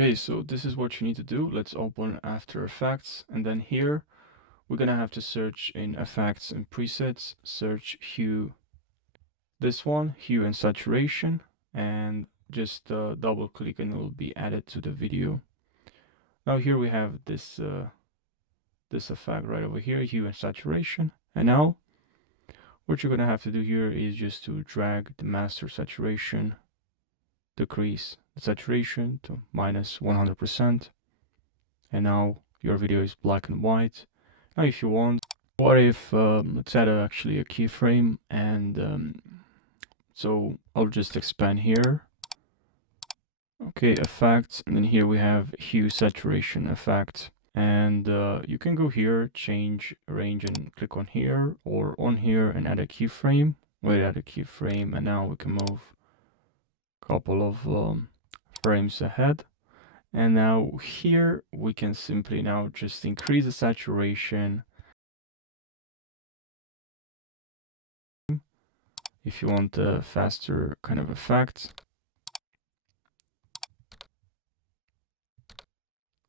Okay, so this is what you need to do. Let's open After Effects, and then here we're gonna have to search in Effects and Presets, search Hue, this one, Hue and Saturation, and just double click and it will be added to the video. Now here we have this this effect right over here, Hue and Saturation, and now what you're gonna have to do here is just to drag the master saturation, decrease the saturation to minus 100%, and now your video is black and white. Now if you want, what if let's add actually a keyframe, and so I'll just expand here. Okay, effects, and then here we have hue saturation effect, and you can go here, change range, and click on here or on here and add a keyframe. We'll add a keyframe, and now we can move a couple of frames ahead. And now here we can simply now just increase the saturation if you want a faster kind of effect.